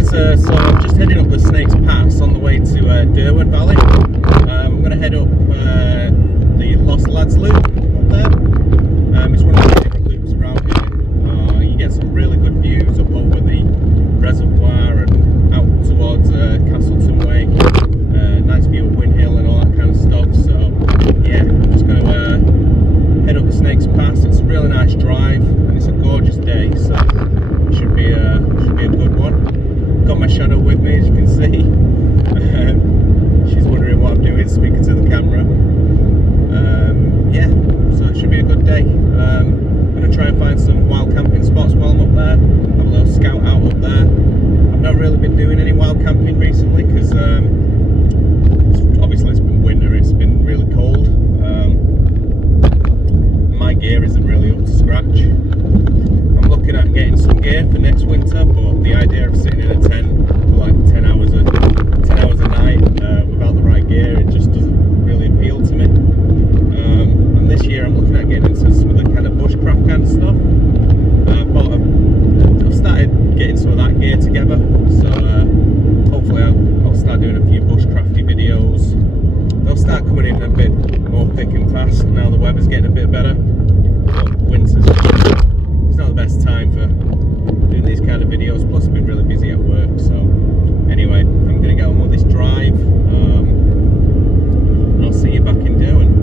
guys, so I'm just heading up the Snakes Pass on the way to Derwent Valley. I'm going to head up the Lost Lads loop up there. It's one of the different loops around here. You get some really good views up over the reservoir and out towards Castleton Way. Nice view of Win Hill and all that kind of stuff. So yeah, I'm just going to head up the Snakes Pass. It's a really nice drive and it's a gorgeous day, so it should be a good one. Got my shadow with me, as you can see. She's wondering what I'm doing, speaking to the camera. Yeah, so it should be a good day. I'm going to try and find some wild camping spots while I'm up there. Have a little scout out up there. I've not really been doing any wild camping recently because obviously it's been winter, it's been really cold. My gear isn't really up to scratch. I'm looking at getting some gear for next winter, but the idea of sitting in a tent for like 10 hours a night without the right gear, it just doesn't really appeal to me. And this year I'm looking at getting into some of the kind of bushcraft kind of stuff. But I've started getting some of that gear together, so hopefully I'll start doing a few bushcrafty videos. They'll start coming in a bit more thick and fast now the weather's getting a bit better. But winter's it's not the best time for doing these kind of videos, plus I've been really busy at work. So anyway, I'm going to get on with this drive, and I'll see you back in Derwent.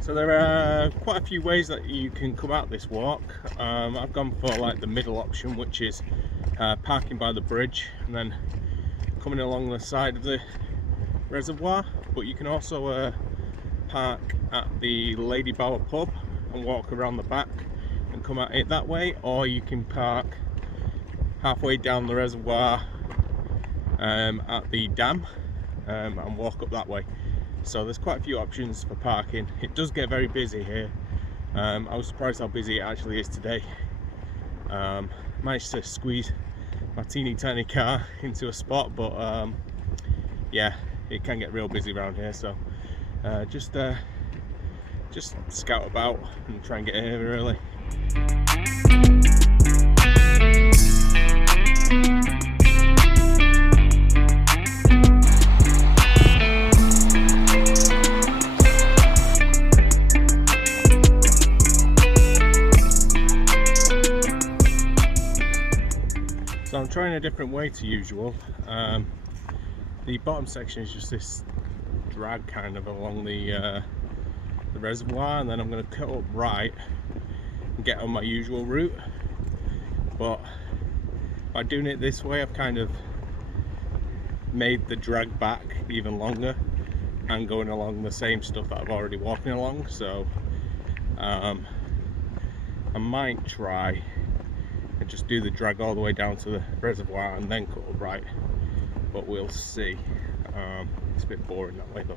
So there are quite a few ways that you can come out this walk. I've gone for like the middle option, which is parking by the bridge and then coming along the side of the reservoir, but you can also park at the Lady Bower pub and walk around the back and come at it that way, or you can park halfway down the reservoir at the dam and walk up that way. So there's quite a few options for parking. It does get very busy here. I was surprised how busy it actually is today. Managed to squeeze my teeny tiny car into a spot, but yeah, it can get real busy around here. So just scout about and try and get here early. So I'm trying a different way to usual. The bottom section is just this drag kind of along the reservoir, and then I'm going to cut up right and get on my usual route. But by doing it this way, I've kind of made the drag back even longer and going along the same stuff that I've already walking along. So I might try and just do the drag all the way down to the reservoir and then cut up right, but we'll see. It's a bit boring that way though.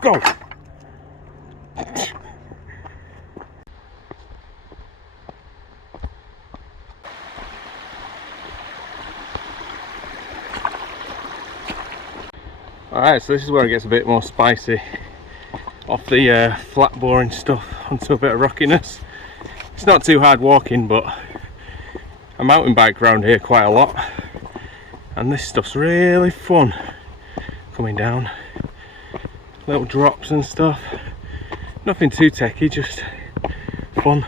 Go! Alright, so this is where it gets a bit more spicy. Off the flat boring stuff onto a bit of rockiness. It's not too hard walking, but I mountain bike around here quite a lot, and this stuff's really fun coming down. Little drops and stuff. Nothing too techy, just fun.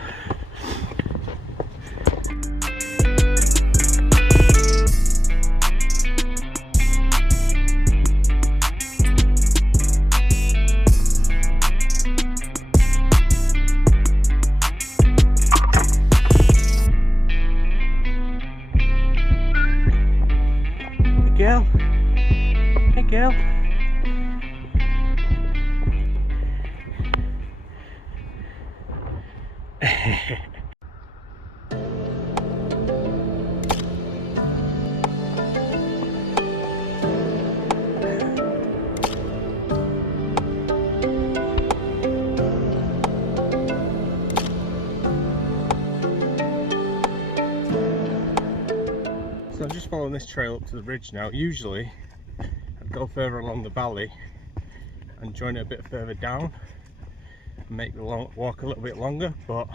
So I'm just following this trail up to the ridge now. Usually I'd go further along the valley and join it a bit further down and make the walk a little bit longer, but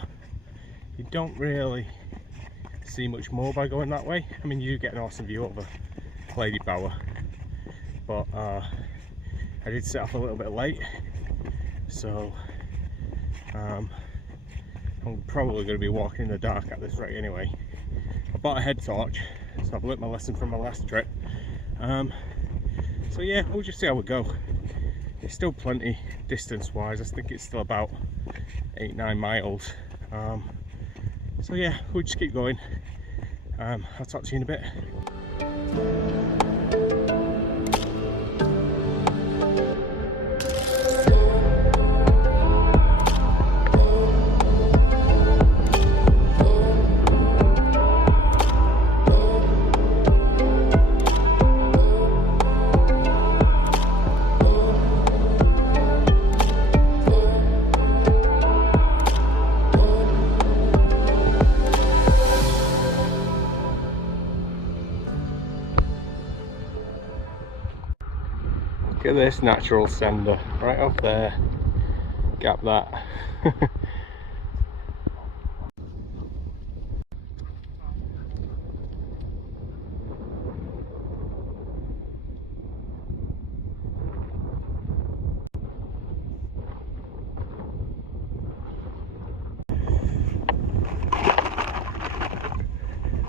you don't really see much more by going that way. I mean, you do get an awesome view over Lady Bower, but I did set off a little bit late, so I'm probably going to be walking in the dark at this rate anyway. I bought a head torch, so I've learnt my lesson from my last trip. So yeah, we'll just see how we go. It's still plenty distance wise. I think it's still about 8-9 miles. So yeah, we'll just keep going. I'll talk to you in a bit. Look at this natural sender right up there. Gap that.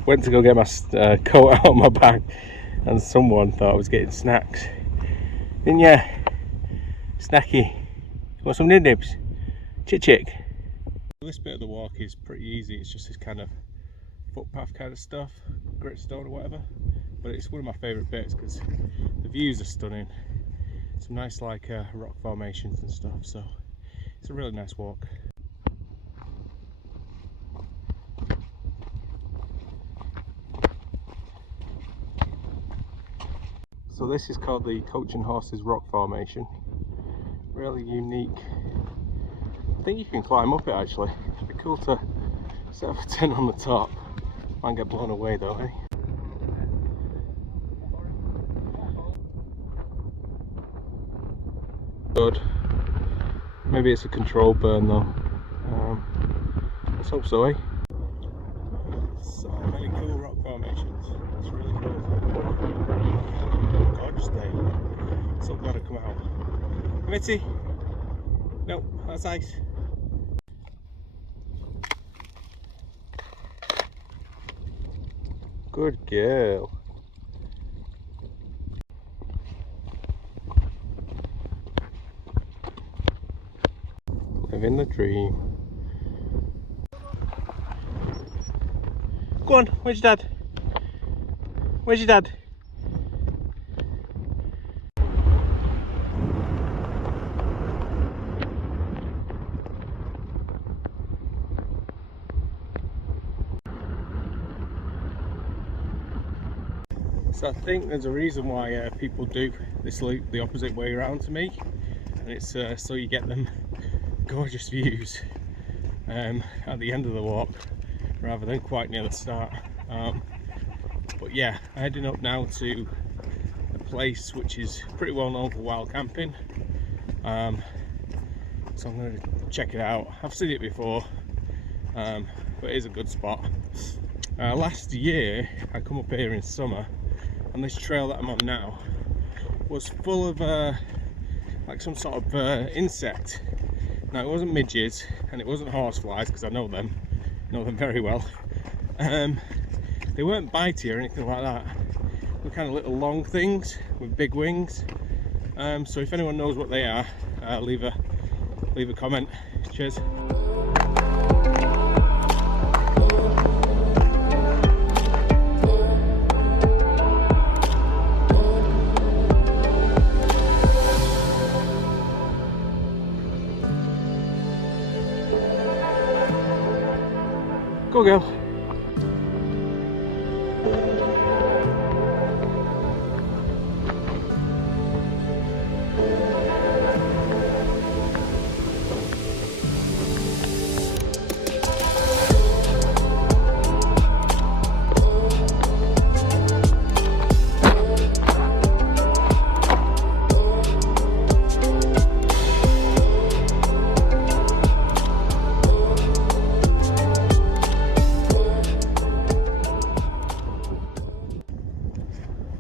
Went to go get my coat out of my bag, and someone thought I was getting snacks. Didn't ya? Snacky. Want some nibs? Chick. This bit of the walk is pretty easy. It's just this kind of footpath kind of stuff, gritstone or whatever. But it's one of my favourite bits because the views are stunning. Some nice like rock formations and stuff. So it's a really nice walk. So this is called the Coach and Horses Rock Formation. Really unique. I think you can climb up it actually. It'd be cool to set up a tent on the top. Might get blown away though, eh? Good. Maybe it's a control burn though. Let's hope so, eh? So many cool rock formations. It's really cool. Gorgeous day. So glad I come out. Mitty? Nope, that's ice. Good girl. Living the dream. Go on, where's your dad? Where's your dad? So I think there's a reason why people do this loop the opposite way around to me, and it's so you get them gorgeous views at the end of the walk rather than quite near the start. But yeah, I'm heading up now to a place which is pretty well known for wild camping, so I'm going to check it out. I've seen it before, but it is a good spot. Last year I come up here in summer, and this trail that I'm on now was full of like some sort of insect. Now it wasn't midges and it wasn't horseflies, because I know them very well. They weren't bitey or anything like that. They were kind of little long things with big wings. So if anyone knows what they are, leave a comment. Cheers. Go girl.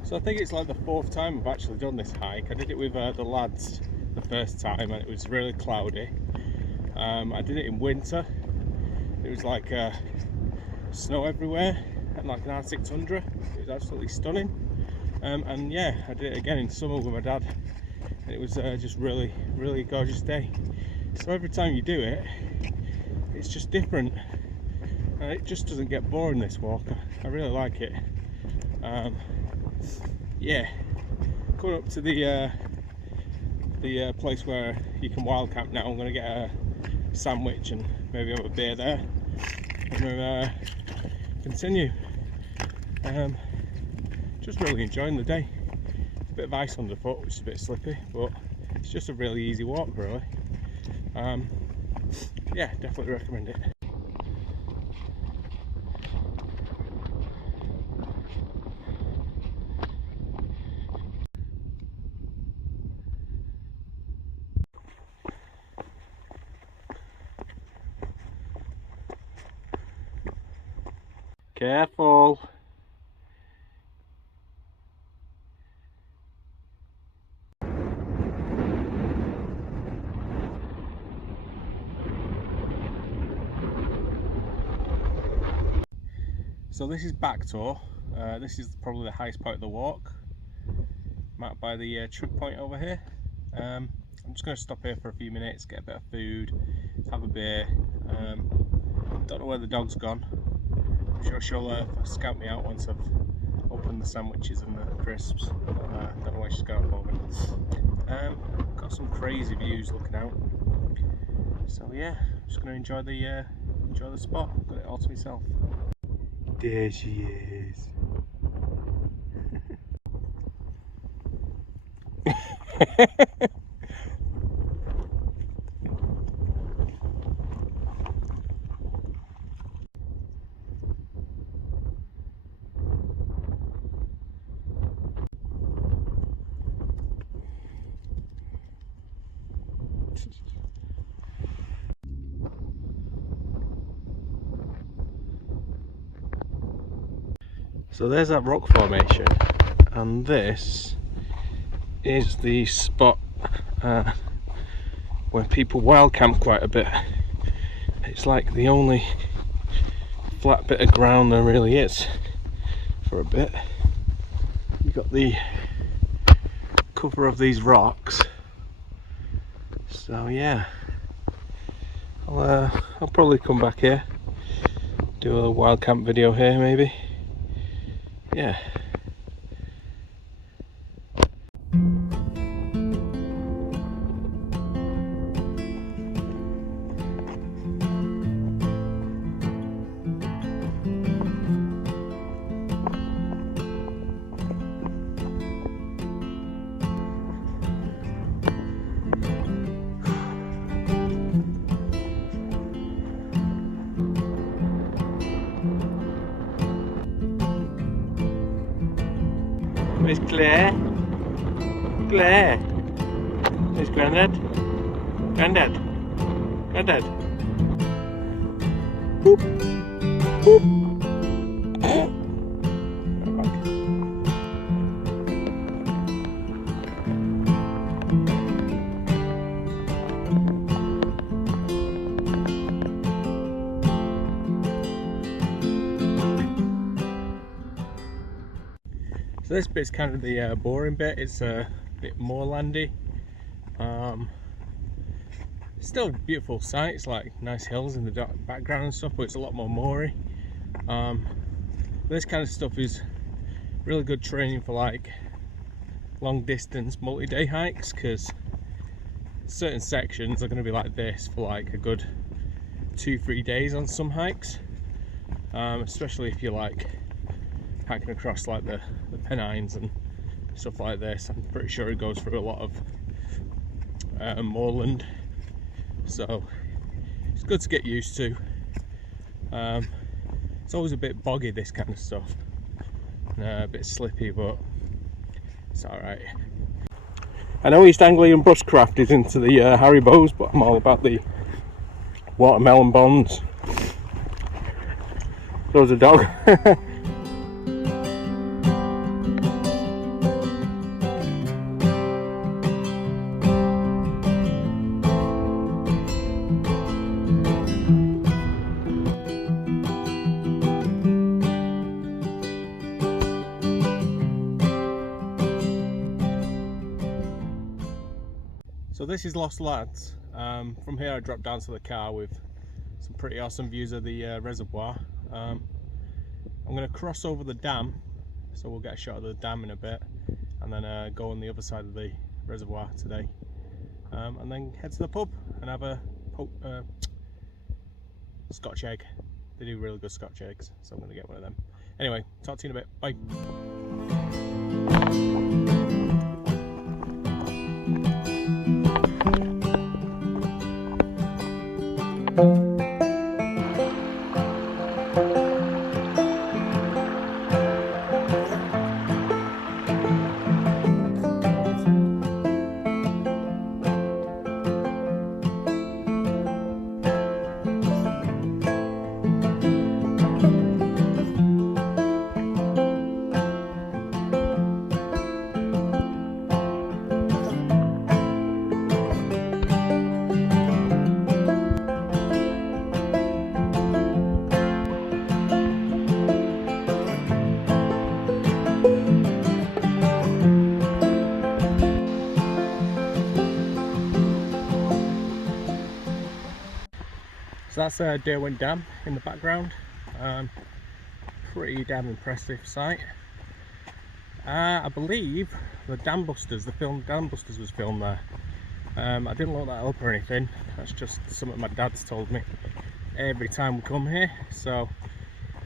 So I think it's like the 4th time I've actually done this hike. I did it with the lads the first time and it was really cloudy. I did it in winter. It was like snow everywhere and like an Arctic tundra. It was absolutely stunning. And yeah, I did it again in summer with my dad and it was just really gorgeous day. So every time you do it, it's just different and it just doesn't get boring, this walk. I really like it. Yeah, coming up to the place where you can wild camp now. I'm going to get a sandwich and maybe have a beer there and then continue. Just really enjoying the day. A bit of ice underfoot, which is a bit slippy, but it's just a really easy walk really. Yeah, definitely recommend it. Careful. So this is Backtor. This is probably the highest point of the walk, marked by the trip point over here. I'm just going to stop here for a few minutes, get a bit of food, have a beer. Don't know where the dog's gone. I'm sure she'll scout me out once I've opened the sandwiches and the crisps. Don't know where she's gone at the moment. Got some crazy views looking out. So yeah, I'm just going to enjoy the spot. Got it all to myself. There she is. So there's that rock formation, and this is the spot where people wild camp quite a bit. It's like the only flat bit of ground there really is for a bit. You've got the cover of these rocks. So yeah, I'll probably come back here, do a wild camp video here maybe. Yeah. Where's Claire? Claire? Where's Grandad? Grandad? Grandad? Boop! Boop! So this bit's kind of the boring bit. It's a bit moorlandy. Still beautiful sights, like nice hills in the background and stuff, but it's a lot more moory. This kind of stuff is really good training for like long distance multi-day hikes, because certain sections are going to be like this for like a good 2-3 days on some hikes. especially if you like hiking across like the Pennines and stuff like this. I'm pretty sure it goes through a lot of moorland, so it's good to get used to. It's always a bit boggy, this kind of stuff, a bit slippy, but it's alright. I know East Anglian Bushcraft is into the Haribos, but I'm all about the watermelon bonds. There's a dog. So this is Lost Lads. From here I dropped down to the car with some pretty awesome views of the reservoir. I'm going to cross over the dam, so we'll get a shot of the dam in a bit, and then go on the other side of the reservoir today, and then head to the pub and have a Scotch egg. They do really good Scotch eggs, so I'm going to get one of them. Anyway, talk to you in a bit. Bye. So that's Derwent Dam in the background. Pretty damn impressive sight. I believe the Dam Busters, the film Dam Busters, was filmed there. I didn't look that up or anything. That's just something my dad's told me every time we come here. So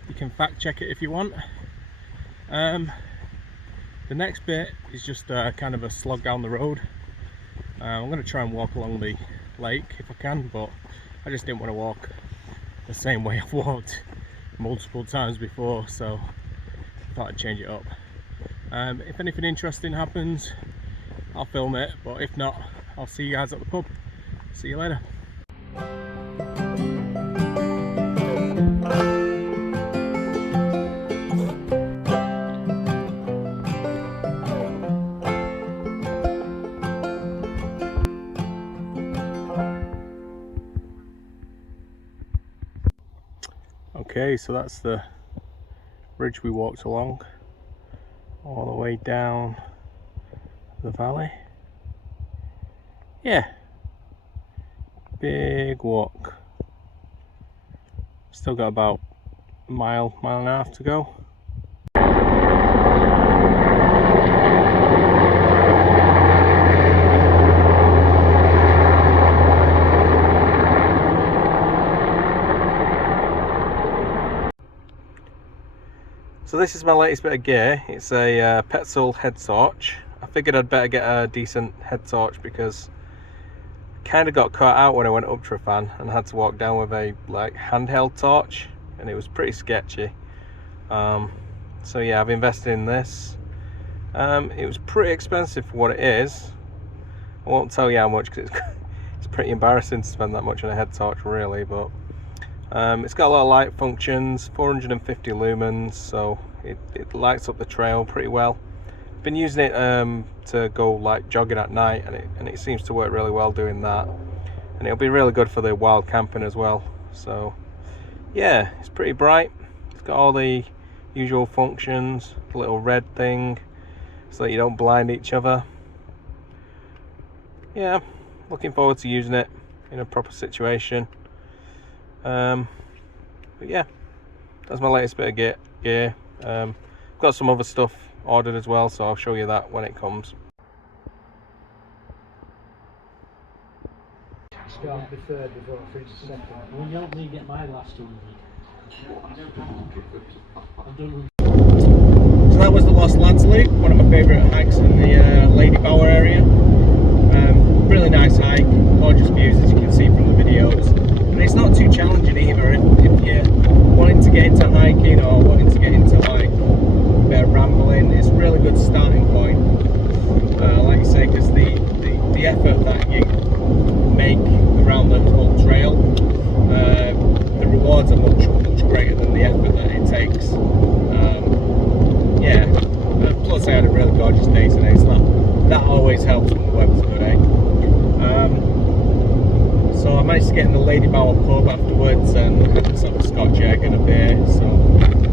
you can fact check it if you want. The next bit is just kind of a slog down the road. I'm going to try and walk along the lake if I can, but I just didn't want to walk the same way I've walked multiple times before, so I thought I'd change it up. If anything interesting happens, I'll film it, but if not, I'll see you guys at the pub. See you later. Okay, so that's the bridge we walked along all the way down the valley. Yeah, big walk. Still got about a mile and a half to go. So this is my latest bit of gear. It's a Petzl head torch. I figured I'd better get a decent head torch because I kind of got caught out when I went up Trafan and had to walk down with a handheld torch, and it was pretty sketchy. So yeah, I've invested in this. It was pretty expensive for what it is. I won't tell you how much because it's pretty embarrassing to spend that much on a head torch, really, but it's got a lot of light functions, 450 lumens, so it lights up the trail pretty well. I've been using it to go jogging at night, and it seems to work really well doing that, and it'll be really good for the wild camping as well. So yeah, it's pretty bright. It's got all the usual functions, a little red thing so that you don't blind each other. Yeah, looking forward to using it in a proper situation. But yeah, that's my latest bit of gear. Got some other stuff ordered as well, so I'll show you that when it comes. Start the third before I finish the second. Well, you helped me get my last 200. So that was the Lost Lads Loop, one of my favourite hikes in the Lady Bower area. Really nice hike, gorgeous views as you can see from the videos. And it's not too challenging either if you're wanting to get into hiking or wanting to get into like a bit of rambling. It's a really good starting point. Like I say, because the effort that you make around the whole trail, the rewards are much greater than the effort that it takes. Yeah, plus I had a really gorgeous day today, so that always helps when the weather's good, eh? So I managed to get in the Lady Bower pub afterwards and had myself a Scotch egg and a beer, so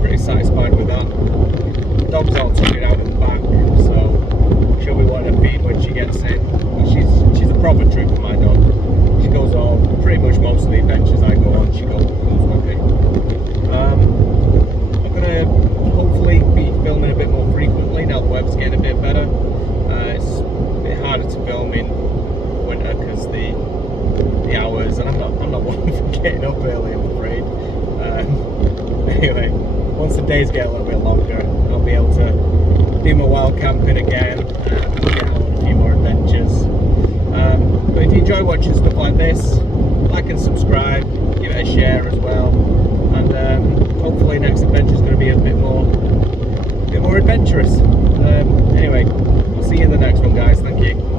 pretty satisfied with that. The dog's all tucked out in the back, so she'll be wanting to feed when she gets in. She's a proper trooper, my dog. She goes on pretty much most of the adventures I go on, she comes with me. I'm going to hopefully be filming a bit more frequently now the weather's getting a bit better. It's a bit harder to film in winter because the hours, and I'm not one for getting up early, I'm afraid. Anyway, once the days get a little bit longer, I'll be able to do my wild camping again and get on a few more adventures. But if you enjoy watching stuff like this, like and subscribe, give it a share as well, and hopefully next adventure is going to be a bit more adventurous. Anyway, I'll see you in the next one, guys. Thank you.